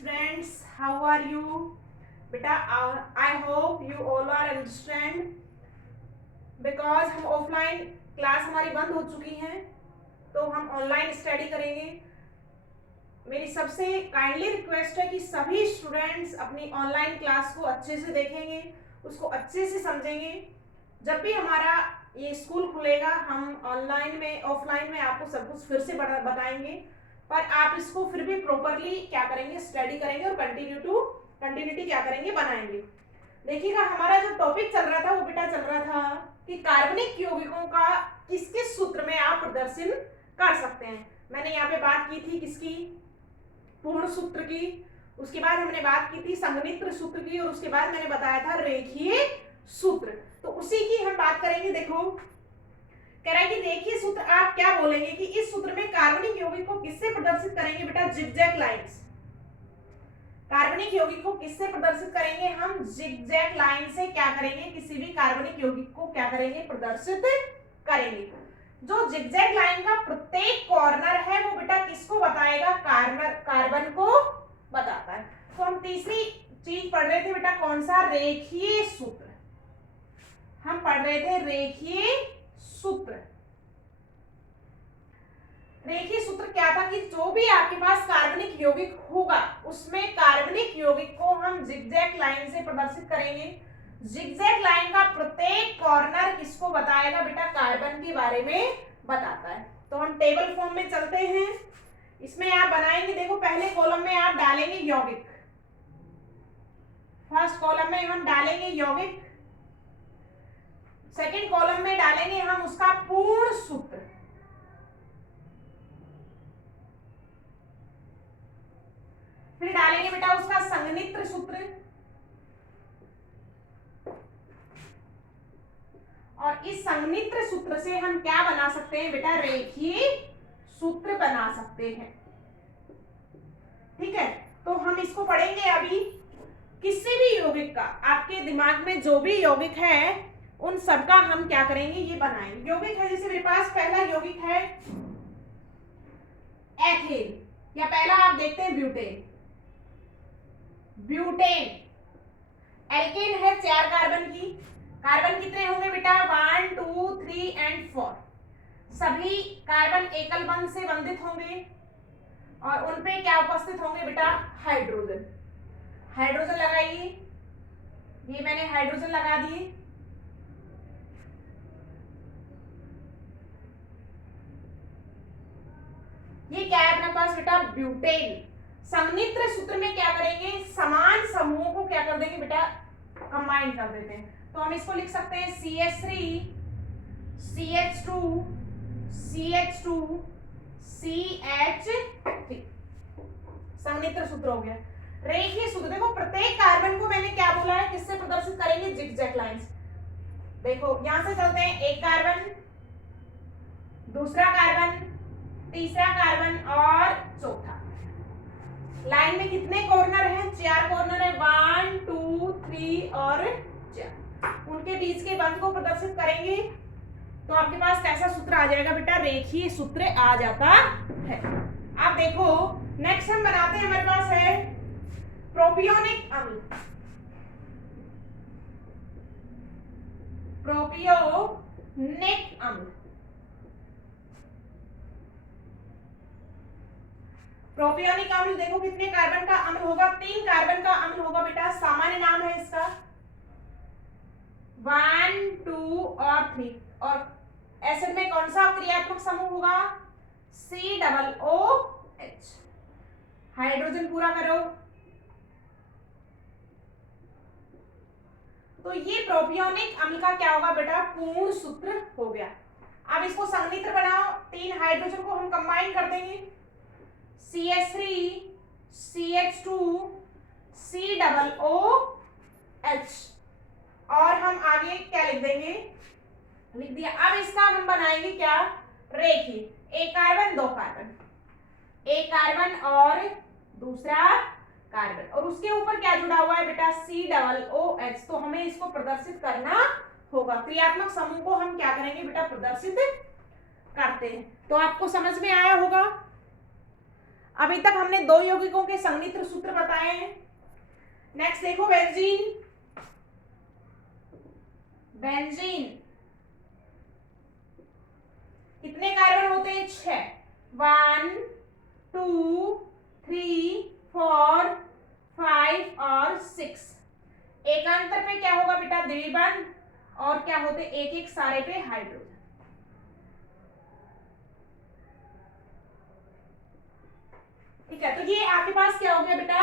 students, how are you? बेटा I hope you all are understand because हम offline class हमारी बंद हो चुकी हैं तो हम ऑनलाइन स्टडी करेंगे। मेरी सबसे काइंडली रिक्वेस्ट है कि सभी स्टूडेंट्स अपनी ऑनलाइन क्लास को अच्छे से देखेंगे, उसको अच्छे से समझेंगे। जब भी हमारा ये स्कूल खुलेगा हम ऑनलाइन में ऑफलाइन में आपको सब कुछ फिर से बताएंगे, पर आप इसको फिर भी प्रॉपरली क्या करेंगे, स्टडी करेंगे और कंटिन्यूटी क्या करेंगे, बनाएंगे। देखिएगा हमारा जो टॉपिक चल रहा था वो बेटा चल रहा था कि कार्बनिक यौगिकों का किस किस सूत्र में आप प्रदर्शन कर सकते हैं। मैंने यहाँ पे बात की थी किसकी, पूर्ण सूत्र की, उसके बाद हमने बात की थी संघनित्र सूत्र की, और उसके बाद मैंने बताया था रेखीय सूत्र। तो उसी की हम बात करेंगे। देखो कह रहा है कि रेखीय सूत्र आप क्या बोलेंगे कि इस सूत्र में कार्बनिक यौगिक को किससे प्रदर्शित करेंगे बेटा, जिगजैग लाइंस। कार्बनिक यौगिक को किससे प्रदर्शित करेंगे हम, जिगजैग लाइन से क्या करेंगे, किसी भी कार्बनिक यौगिक को क्या करेंगे, प्रदर्शित करेंगे। जो जिगजैग लाइन का प्रत्येक कॉर्नर है वो बेटा किसको बताएगा, कार्बन को बताता है। तो हम तीसरी चीज पढ़ रहे थे बेटा, कौन सा, रेखीय सूत्र। हम पढ़ रहे थे रेखीय सूत्र। रेखीय सूत्र क्या था कि जो भी आपके पास कार्बनिक यौगिक होगा उसमें कार्बनिक यौगिक को हम जिगजैग लाइन से प्रदर्शित करेंगे। जिगजैग लाइन का प्रत्येक कॉर्नर किसको बताएगा बेटा, कार्बन के बारे में बताता है। तो हम टेबल फॉर्म में चलते हैं, इसमें आप बनाएंगे। देखो पहले कॉलम में आप डालेंगे यौगिक, फर्स्ट कॉलम में हम डालेंगे यौगिक, सेकंड कॉलम में डालेंगे हम उसका पूर्ण सूत्र, फिर डालेंगे बेटा उसका संघनित्र सूत्र, और इस संघनित्र सूत्र से हम क्या बना सकते हैं बेटा, रेखीय सूत्र बना सकते हैं। ठीक है, तो हम इसको पढ़ेंगे अभी। किसी भी यौगिक का आपके दिमाग में जो भी यौगिक है उन सबका हम क्या करेंगे, ये बनाएंगे। यौगिक है जैसे मेरे पास पहला यौगिक है एथेन, या पहला आप देखते हैं ब्यूटेन। ब्यूटेन एल्केन है 4 कार्बन की। कार्बन कितने होंगे बेटा, 1 2 3 एंड 4। सभी कार्बन एकल बंध से बंधित होंगे और उनपे क्या उपस्थित होंगे बेटा, हाइड्रोजन। हाइड्रोजन लगाइए, ये मैंने हाइड्रोजन लगा दिए। ये क्या है अपने पास बेटा, ब्यूटेन। संघनित्र सूत्र में क्या करेंगे, समान समूहों को क्या कर देंगे बेटा, कंबाइन कर देते हैं। तो हम इसको लिख सकते हैं CH3 CH2 CH2 CH3। संघनित्र सूत्र हो गया। रेखीय सूत्र, देखो प्रत्येक कार्बन को मैंने क्या बोला है, किससे प्रदर्शित करेंगे, जिगजैग लाइंस। देखो यहां से चलते हैं, एक कार्बन, दूसरा कार्बन, तीसरा कार्बन और चौथा। लाइन में कितने कॉर्नर हैं, 4 कॉर्नर है, 1 2 3 और 4। उनके बीच के बंध को प्रदर्शित करेंगे तो आपके पास कैसा सूत्र आ जाएगा बेटा, रेखीय सूत्र आ जाता है। अब देखो नेक्स्ट हम बनाते हैं, हमारे पास है प्रोपियोनिक अम्ल। प्रोपियोनिक अम्ल, प्रोपियोनिक अम्ल देखो कितने कार्बन का अम्ल होगा, 3 कार्बन का अम्ल होगा बेटा। सामान्य नाम है इसका 1 2 और 3। और एसिड में कौन सा क्रियात्मक समूह होगा, COOH। हाइड्रोजन पूरा करो। तो ये प्रोपियोनिक अम्ल का क्या होगा बेटा, पूर्ण सूत्र हो गया। अब इसको संघनित्र बनाओ, 3 हाइड्रोजन को हम कंबाइन कर देंगे, CH3 CH2 COOH, और हम आगे क्या लिख देंगे, लिख दिया। अब इसका हम बनाएंगे क्या, रेखीय। एक कार्बन, 2 कार्बन, एक कार्बन और दूसरा कार्बन, और उसके ऊपर क्या जुड़ा हुआ है बेटा, COOH। तो हमें इसको प्रदर्शित करना होगा। क्रियात्मक समूह को हम क्या करेंगे बेटा, प्रदर्शित करते हैं। तो आपको समझ में आया होगा। अभी तक हमने दो यौगिकों के संघनित्र सूत्र बताए हैं। नेक्स्ट देखो बेंजीन। बेंजीन कितने कार्बन होते हैं? 6। 1 2 3 4 5 और 6। एकांतर पे क्या होगा बेटा? द्विबंध। और क्या होते? एक एक सारे पे हाइड्रोजन। ठीक है, तो ये आपके पास क्या हो गया बेटा?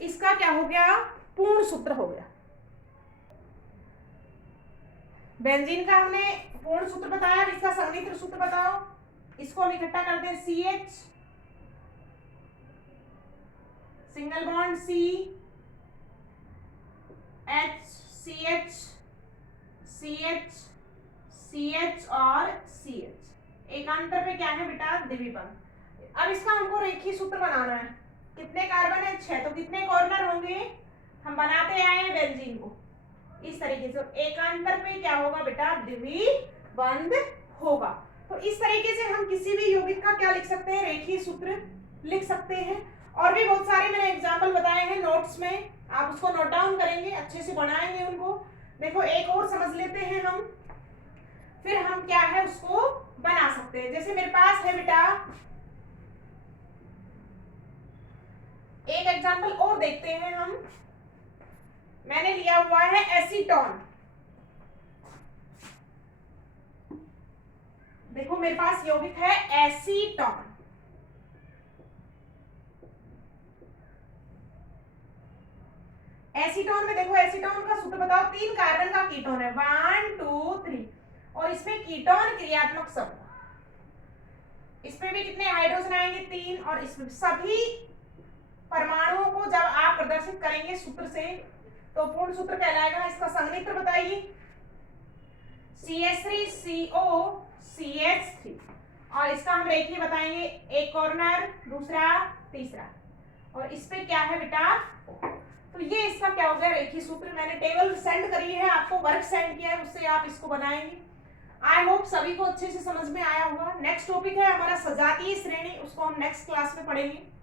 इसका क्या हो गया? पूर्ण सूत्र हो गया। बेंजीन का हमने पूर्ण सूत्र बताया, इसका संघनित्र सूत्र बताओ। इसको हम इकट्ठा करते हैं। CH single bond C H CH CH CH और CH। एकांतर पे क्या है बेटा? द्विबंध। अब इसका हमको रेखीय सूत्र बनाना है। कितने कार्बन है? 6। तो कितने कॉर्नर होंगे? हम बनाते आए हैं बेंजीन को इस तरीके से। एकांतर पे क्या होगा बेटा? द्विबंध होगा। तो इस तरीके से हम किसी भी यौगिक का क्या लिख सकते हैं? रेखीय सूत्र लिख सकते हैं। और भी बहुत सारे मैंने एग्जाम्पल बताए हैं नोट्स में, आप उसको नोट डाउन करेंगे, अच्छे से बनाएंगे उनको। देखो एक और समझ लेते हैं हम, फिर हम क्या है उसको बना सकते हैं। जैसे मेरे पास है बेटा, एक एग्जाम्पल और देखते हैं हम। मैंने लिया हुआ है एसीटोन। देखो मेरे पास यौगिक है एसीटोन। एसीटोन में देखो, एसीटोन का सूत्र बताओ। 3 कार्बन का कीटोन है, 1 2 3। और इसमें कीटोन क्रियात्मक समूह, इसमें भी कितने हाइड्रोजन आएंगे? 3। और इसमें सभी परमाणुओं को जब आप प्रदर्शित करेंगे सूत्र से तो पूर्ण सूत्र कहलाएगा। इसका संघनित्र बताइए। CH3CO CH3। और इसका हम रेखीय बताएंगे, एक कॉर्नर, दूसरा, तीसरा। और इस पे क्या है बेटा? तो ये इसका क्या हो गया? रेखीय सूत्र। मैंने टेबल सेंड करी है आपको, वर्क सेंड किया है, उससे आप इसको बनाएंगे। आई होप सभी को अच्छे से समझ में आया होगा। नेक्स्ट टॉपिक है हमारा सजातीय श्रेणी, उसको हम नेक्स्ट क्लास में पढ़ेंगे।